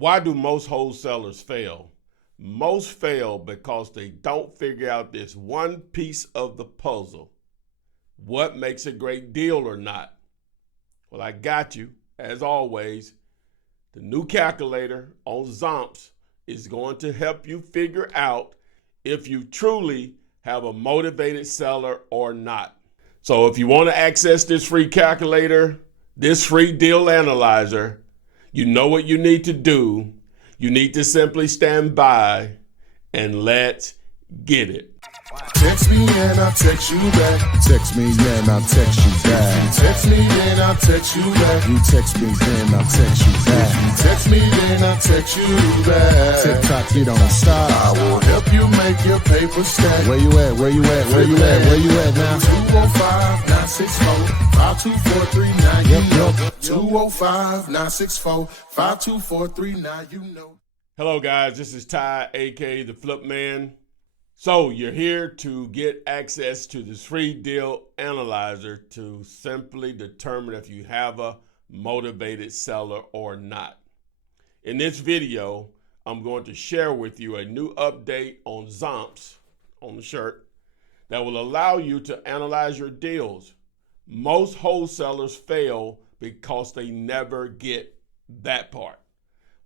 Why do most wholesalers fail? Most fail because they don't figure out this one piece of the puzzle. What makes a great deal or not? Well, I got you, as always. The new calculator on Zombs is going to help you figure out if you truly have a motivated seller or not. So if you want to access this free calculator, this free deal analyzer, you know what you need to do. You need to simply stand by and let's get it. Text me and I'll text you back. Text me and I'll text you back. Text me and I'll text you back. You text me then I'll text you back. Text me then I'll text you back. TikTok, you don't stop. I will help you make your paper stack. Where you at? Where you at? Where you at? Where you at now? 205-964-52439. Yep. 205-964-52439. You know. Hello guys, this is Ty, aka the Flip Man. So you're here to get access to this free deal analyzer to simply determine if you have a motivated seller or not. In this video, I'm going to share with you a new update on Zombs, on the shirt, that will allow you to analyze your deals. Most wholesalers fail because they never get that part.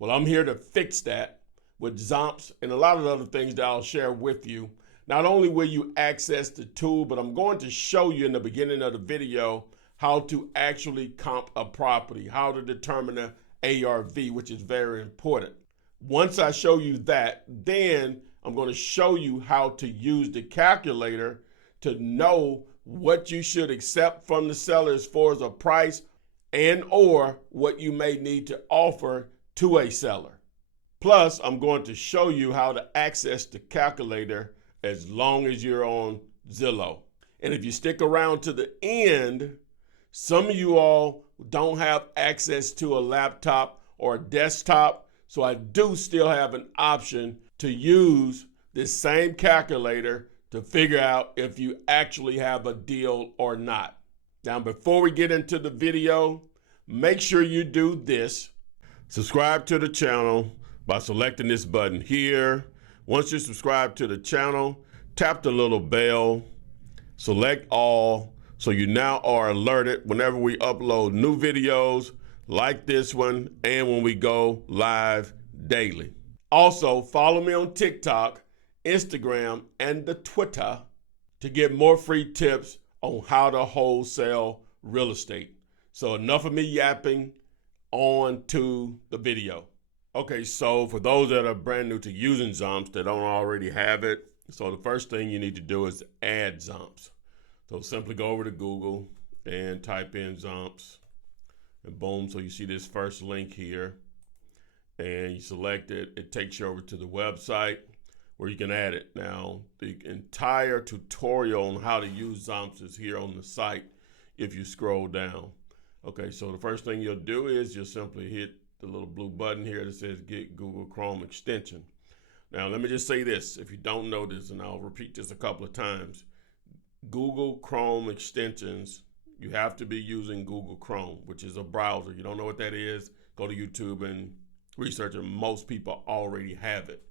Well, I'm here to fix that with Zombs and a lot of other things that I'll share with you. Not only will you access the tool, but I'm going to show you in the beginning of the video how to actually comp a property, how to determine the ARV, which is very important. Once I show you that, then I'm going to show you how to use the calculator to know what you should accept from the seller as far as a price and or what you may need to offer to a seller. Plus, I'm going to show you how to access the calculator as long as you're on Zillow. And if you stick around to the end, some of you all don't have access to a laptop or a desktop, so I do still have an option to use this same calculator to figure out if you actually have a deal or not. Now, before we get into the video, make sure you do this. Subscribe to the channel by selecting this button here. Once you subscribe to the channel, tap the little bell, select all, so you now are alerted whenever we upload new videos like this one and when we go live daily. Also, follow me on TikTok, Instagram, and the Twitter to get more free tips on how to wholesale real estate. So enough of me yapping, on to the video. Okay, so for those that are brand new to using Zombs that don't already have it, so the first thing you need to do is add Zombs. So simply go over to Google and type in Zombs, and boom, so you see this first link here, and you select it. It takes you over to the website where you can add it. Now, the entire tutorial on how to use Zombs is here on the site if you scroll down. Okay, so the first thing you'll do is just simply hit the little blue button here that says get Google Chrome extension. Now, let me just say this, if you don't know this, and I'll repeat this a couple of times. Google Chrome extensions, you have to be using Google Chrome, which is a browser. You don't know what that is, go to YouTube and research it. Most people already have it.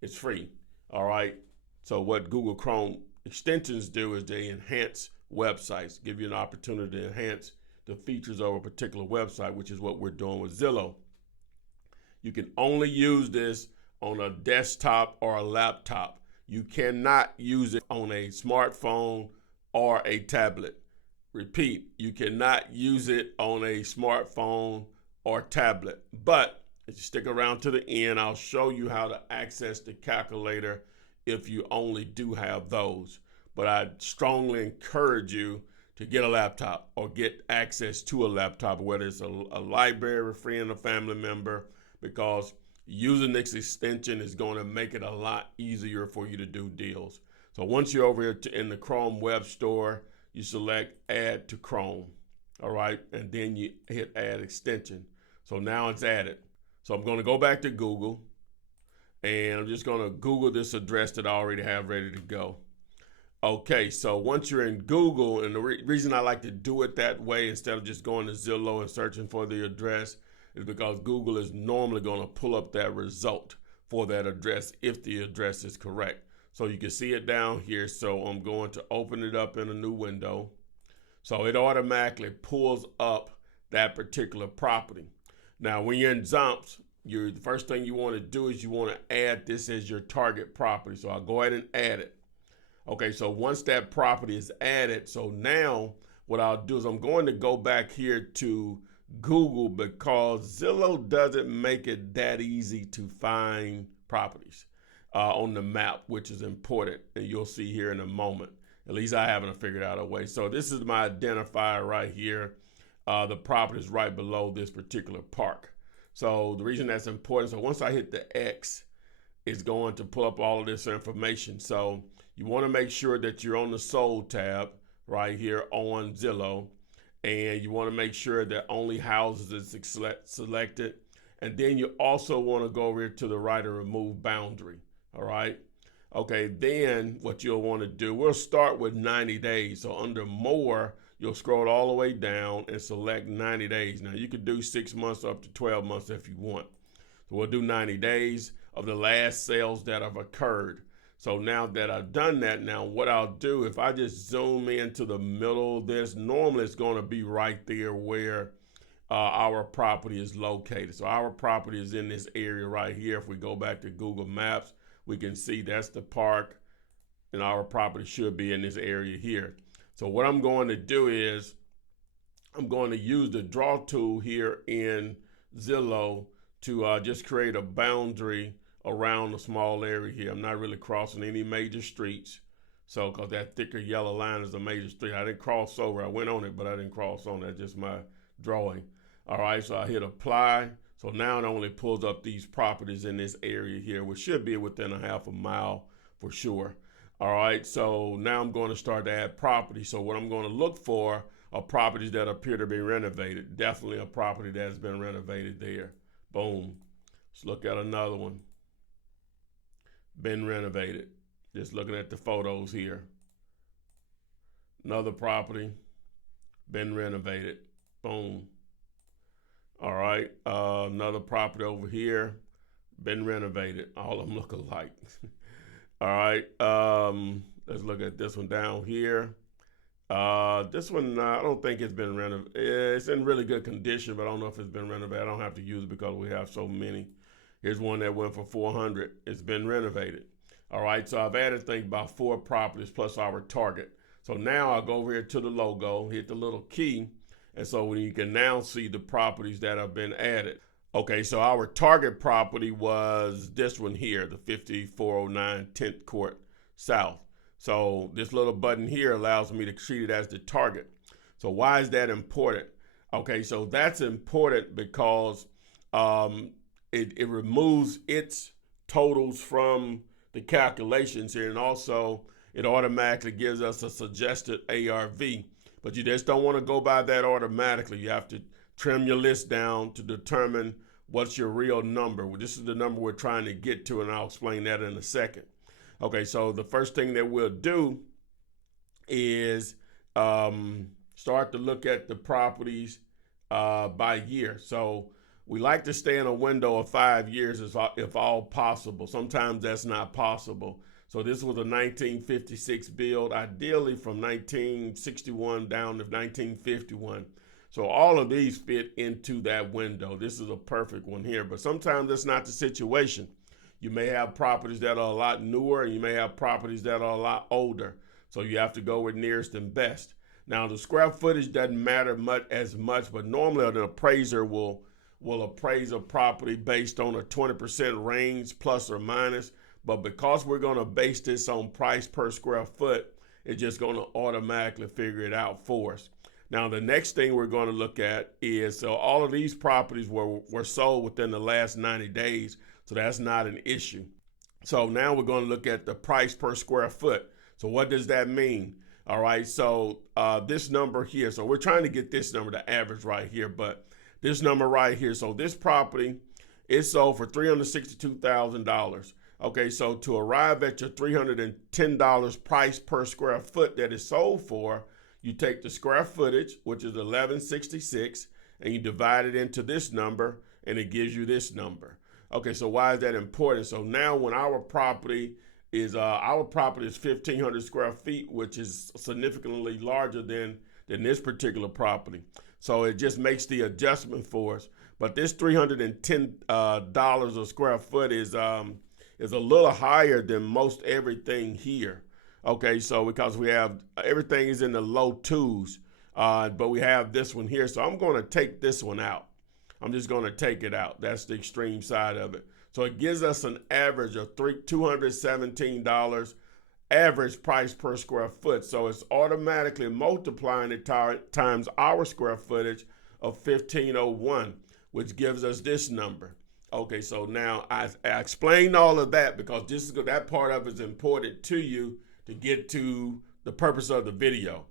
It's free, all right? So what Google Chrome extensions do is they enhance websites, give you an opportunity to enhance the features of a particular website, which is what we're doing with Zillow. You can only use this on a desktop or a laptop. You cannot use it on a smartphone or a tablet. Repeat, you cannot use it on a smartphone or tablet. But if you stick around to the end, I'll show you how to access the calculator if you only do have those. But I strongly encourage you to get a laptop or get access to a laptop, whether it's a library, a friend, a family member, because using this extension is going to make it a lot easier for you to do deals. So once you're over here in the Chrome Web Store, you select Add to Chrome, all right? And then you hit Add Extension. So now it's added. So I'm going to go back to Google, and I'm just going to Google this address that I already have ready to go. Okay, so once you're in Google, and the reason I like to do it that way instead of just going to Zillow and searching for the address, is because Google is normally going to pull up that result for that address if the address is correct. So you can see it down here. So I'm going to open it up in a new window. So it automatically pulls up that particular property. Now, when you're in Zombs, the first thing you want to do is you want to add this as your target property. So I'll go ahead and add it. Okay, so once that property is added, so now what I'll do is I'm going to go back here to Google because Zillow doesn't make it that easy to find properties on the map, which is important. And you'll see here in a moment. At least I haven't figured out a way. So this is my identifier right here. The property is right below this particular park. So the reason that's important, so once I hit the X, it's going to pull up all of this information. So you want to make sure that you're on the sold tab right here on Zillow. And you want to make sure that only houses is selected. And then you also want to go over here to the right and remove boundary. All right. Okay, then what you'll want to do, we'll start with 90 days. So under more, you'll scroll all the way down and select 90 days. Now you could do 6 months up to 12 months if you want. So we'll do 90 days of the last sales that have occurred. So now that I've done that, now what I'll do, if I just zoom into the middle of this, normally it's going to be right there where our property is located. So our property is in this area right here. If we go back to Google Maps, we can see that's the park, and our property should be in this area here. So what I'm going to do is I'm going to use the draw tool here in Zillow to just create a boundary around a small area here. I'm not really crossing any major streets. So, because that thicker yellow line is a major street. I didn't cross over. I went on it, but I didn't cross on it. That's just my drawing. All right, so I hit apply. So now it only pulls up these properties in this area here, which should be within a half a mile for sure. All right, so now I'm going to start to add properties. So what I'm going to look for are properties that appear to be renovated. Definitely a property that has been renovated there. Boom. Let's look at another one. Been renovated. Just looking at the photos here. Another property. Been renovated. Boom. All right, another property over here, been renovated. All of them look alike. All right, let's look at this one down here. This one, I don't think it's been renovated. It's in really good condition, but I don't know if it's been renovated. I don't have to use it because we have so many. Here's one that went for 400. It's been renovated. All right, so I've added, think about 4 properties plus our target. So now I'll go over here to the logo, hit the little key. And so you can now see the properties that have been added. Okay, so our target property was this one here, the 5409 10th Court South. So this little button here allows me to treat it as the target. So why is that important? Okay, so that's important because it removes its totals from the calculations here, and also it automatically gives us a suggested ARV. But you just don't want to go by that automatically. You have to trim your list down to determine what's your real number. This is the number we're trying to get to, and I'll explain that in a second. Okay, so the first thing that we'll do is start to look at the properties by year. So we like to stay in a window of 5 years if all possible. Sometimes that's not possible. So this was a 1956 build, ideally from 1961 down to 1951. So all of these fit into that window. This is a perfect one here, but sometimes that's not the situation. You may have properties that are a lot newer, and you may have properties that are a lot older. So you have to go with nearest and best. Now the square footage doesn't matter as much, but normally an appraiser will appraise a property based on a 20% range plus or minus. But because we're going to base this on price per square foot, it's just going to automatically figure it out for us. Now, the next thing we're going to look at is, so all of these properties were sold within the last 90 days, so that's not an issue. So now we're going to look at the price per square foot. So what does that mean? All right, so this number here, so we're trying to get this number to average right here, but this number right here, so this property is sold for $362,000. Okay, so to arrive at your $310 price per square foot that is sold for, you take the square footage, which is 1166, and you divide it into this number, and it gives you this number. Okay, so why is that important? So now when our property is 1,500 square feet, which is significantly larger than this particular property. So it just makes the adjustment for us. But this $310 a square foot is a little higher than most everything here. Okay, so because we have everything is in the low twos, but we have this one here. So I'm going to take this one out. I'm just going to take it out. That's the extreme side of it. So it gives us an average of $217 average price per square foot. So it's automatically multiplying it times our square footage of 1,501, which gives us this number. Okay, so now I explained all of that because that part of it is important to you to get to the purpose of the video.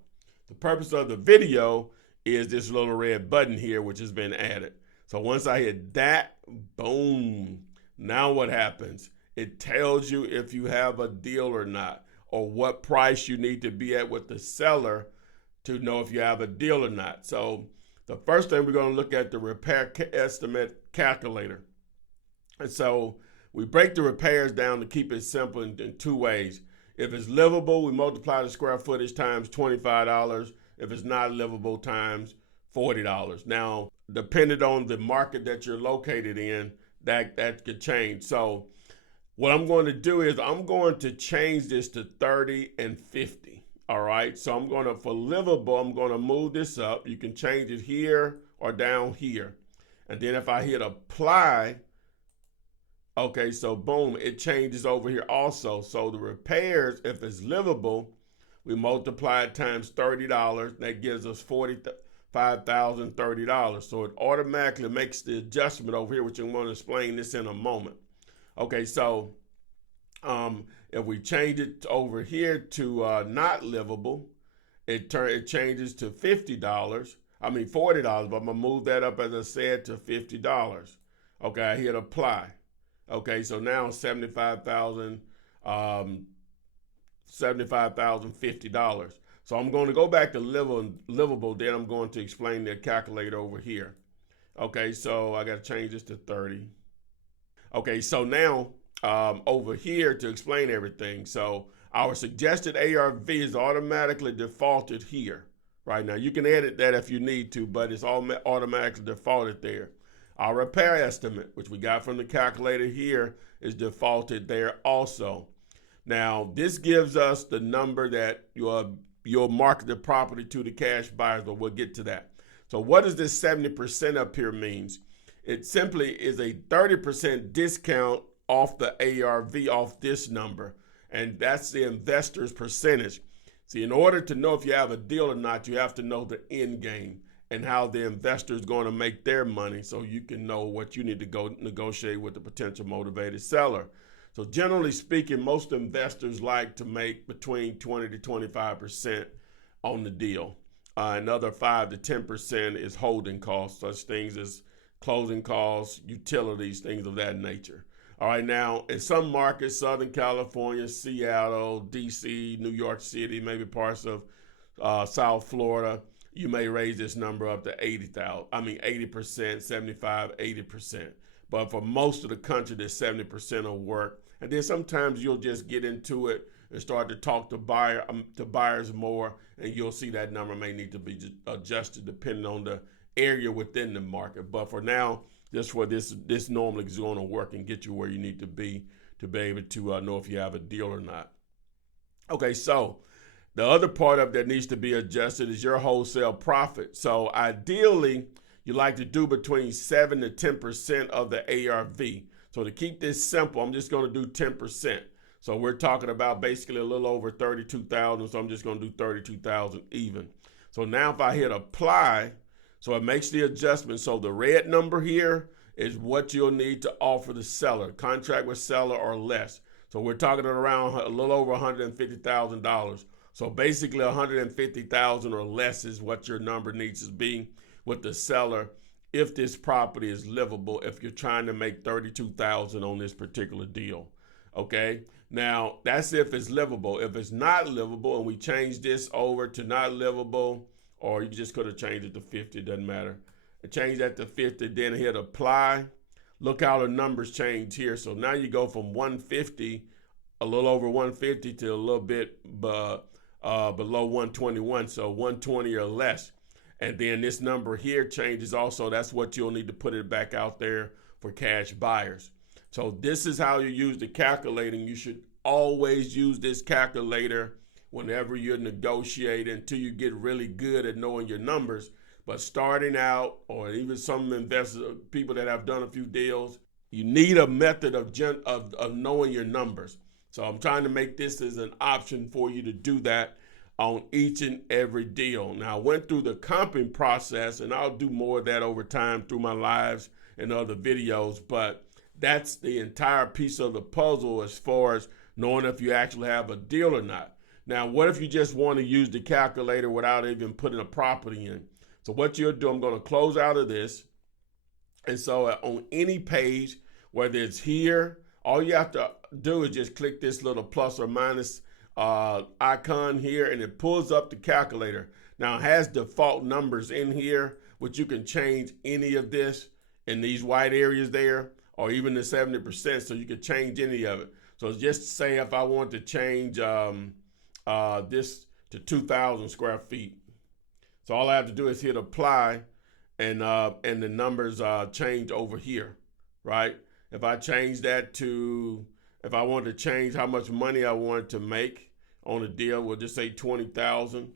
The purpose of the video is this little red button here, which has been added. So once I hit that, boom, now what happens? It tells you if you have a deal or not, or what price you need to be at with the seller to know if you have a deal or not. So the first thing we're going to look at the repair estimate calculator. And so we break the repairs down to keep it simple in two ways. If it's livable, we multiply the square footage times $25. If it's not livable, times $40. Now, depending on the market that you're located in, that could change. So what I'm going to do is I'm going to change this to 30 and 50. All right. So for livable, I'm going to move this up. You can change it here or down here. And then if I hit apply, okay, so boom, it changes over here also. So the repairs, if it's livable, we multiply it times $30. That gives us $45,030. So it automatically makes the adjustment over here, which I'm going to explain this in a moment. Okay, so if we change it over here to not livable, it changes to $40, but I'm gonna move that up, as I said, to $50. Okay, I hit apply. Okay, so now $75,050. So I'm going to go back to livable, then I'm going to explain the calculator over here. Okay, so I got to change this to 30. Okay, so now over here to explain everything. So our suggested ARV is automatically defaulted here. Right now, you can edit that if you need to, but it's all automatically defaulted there. Our repair estimate, which we got from the calculator here, is defaulted there also. Now, this gives us the number that you'll market the property to the cash buyers, but we'll get to that. So what does this 70% up here means? It simply is a 30% discount off the ARV, off this number, and that's the investor's percentage. See, in order to know if you have a deal or not, you have to know the end game and how the investor is going to make their money, so you can know what you need to go negotiate with the potential motivated seller. So generally speaking, most investors like to make between 20 to 25% on the deal. Another 5 to 10% is holding costs, such things as closing costs, utilities, things of that nature. All right, now in some markets, Southern California, Seattle, DC, New York City, maybe parts of South Florida, you may raise this number up to 80%, 75, 80%. But for most of the country, there's 70% of work. And then sometimes you'll just get into it and start to talk to buyers more, and you'll see that number may need to be adjusted depending on the area within the market. But for now, just for this normally is going to work and get you where you need to be able to know if you have a deal or not. Okay, so the other part of that needs to be adjusted is your wholesale profit. So ideally, you like to do between 7 to 10% of the ARV. So to keep this simple, I'm just going to do 10%. So we're talking about basically a little over 32,000. So I'm just going to do 32,000 even. So now if I hit apply, so it makes the adjustment. So the red number here is what you'll need to offer the seller, contract with seller or less. So we're talking around a little over $150,000. So basically $150,000 or less is what your number needs to be with the seller if this property is livable, if you're trying to make $32,000 on this particular deal. Okay, now that's if it's livable. If it's not livable and we change this over to not livable, or you just could have changed it to 50, it doesn't matter. change that to 50, then hit apply. Look how the numbers change here. So now you go from 150, a little over 150, to a little bit below 121, so 120 or less. And then this number here changes also. That's what you'll need to put it back out there for cash buyers. So this is how you use the calculator. You should always use this calculator whenever you're negotiating until you get really good at knowing your numbers. But starting out, or even some investors, people that have done a few deals, you need a method of knowing your numbers. So I'm trying to make this as an option for you to do that on each and every deal. Now, I went through the comping process, and I'll do more of that over time through my lives and other videos, but that's the entire piece of the puzzle as far as knowing if you actually have a deal or not. Now, what if you just want to use the calculator without even putting a property in? So what you'll do, I'm going to close out of this. And so on any page, whether it's here, all you have to do is just click this little plus or minus icon here, and it pulls up the calculator. Now, it has default numbers in here, which you can change any of this in these white areas there, or even the 70%, so you can change any of it. So just say if I want to change this to 2,000 square feet. So all I have to do is hit apply, and the numbers change over here, right? If I change that to, if I want to change how much money I want to make on a deal, we'll just say 20,000.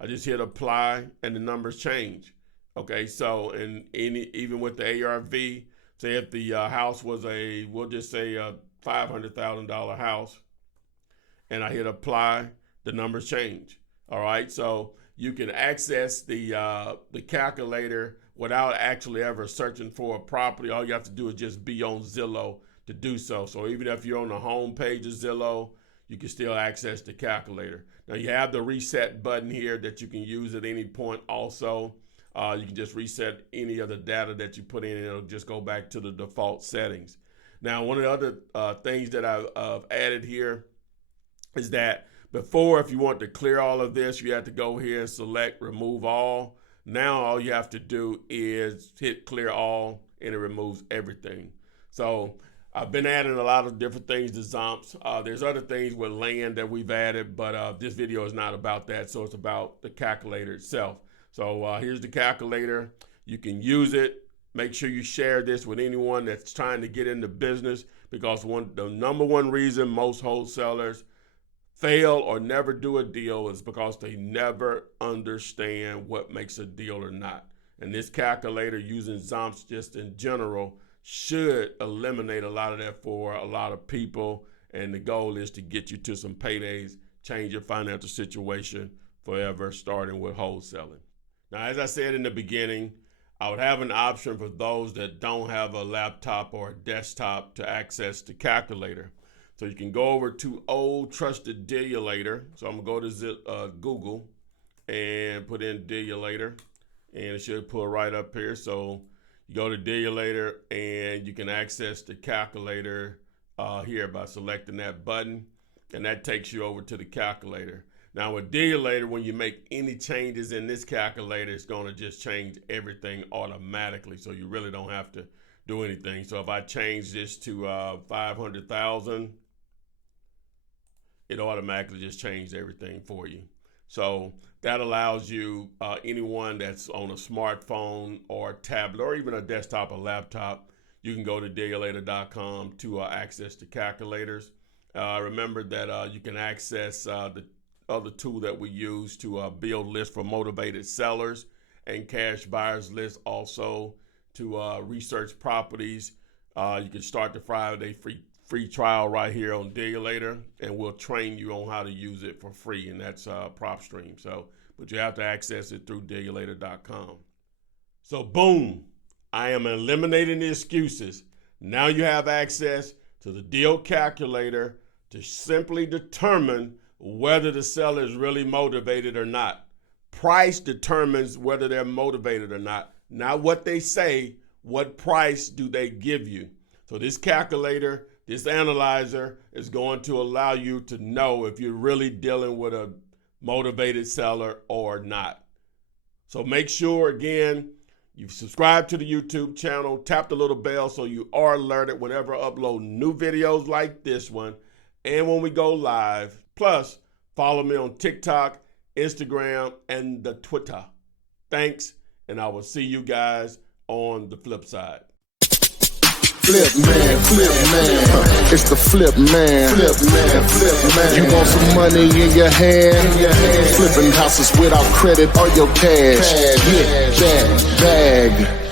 I just hit apply, and the numbers change. Okay, so even with the ARV, say if the house was we'll just say a $500,000 house, and I hit apply, the numbers change. All right, so you can access the calculator without actually ever searching for a property. All you have to do is just be on Zillow to do so. So even if you're on the home page of Zillow, you can still access the calculator. Now you have the reset button here that you can use at any point also. You can just reset any of the data that you put in, and it'll just go back to the default settings. Now, one of the other things that I've added here is that before, if you want to clear all of this, you have to go here and select remove all. Now all you have to do is hit clear all, and it removes everything. So I've been adding a lot of different things to Zombs. There's other things with land that we've added, but this video is not about that. So it's about the calculator itself. So here's the calculator. You can use it. Make sure you share this with anyone that's trying to get into business, because the number one reason most wholesalers fail or never do a deal is because they never understand what makes a deal or not. And this calculator, using Zombs just in general, should eliminate a lot of that for a lot of people. And the goal is to get you to some paydays, change your financial situation forever, starting with wholesaling. Now, as I said in the beginning, I would have an option for those that don't have a laptop or a desktop to access the calculator. So you can go over to Old Trusted Dealulator. So I'm going to go to Google and put in Dealulator, and it should pull right up here. So you go to Dealulator, and you can access the calculator here by selecting that button, and that takes you over to the calculator. Now with Dealulator, when you make any changes in this calculator, it's going to just change everything automatically. So you really don't have to do anything. So if I change this to 500,000, it automatically just changed everything for you. So that allows you, anyone that's on a smartphone or a tablet or even a desktop or laptop, you can go to dealulator.com to access the calculators. Remember that you can access the other tool that we use to build lists for motivated sellers and cash buyers lists, also to research properties. You can start the Friday free trial right here on Dealulator, and we'll train you on how to use it for free, and that's PropStream. So, but you have to access it through dealulator.com. So boom, I am eliminating the excuses. Now you have access to the deal calculator to simply determine whether the seller is really motivated or not. Price determines whether they're motivated or not. Not what they say, what price do they give you? So this calculator, this analyzer is going to allow you to know if you're really dealing with a motivated seller or not. So make sure, again, You subscribe to the YouTube channel, tap the little bell so you are alerted whenever I upload new videos like this one and when we go live. Plus, follow me on TikTok, Instagram, and the Twitter. Thanks, and I will see you guys on the flip side. Flip man, it's the flip man. You want some money in your hand? Flipping houses without credit or your cash. Get that bag.